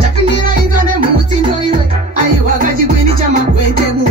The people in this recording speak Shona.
Chapinira ino ne muti ndo iwe. Aiwa kachigwini chama kwete mu.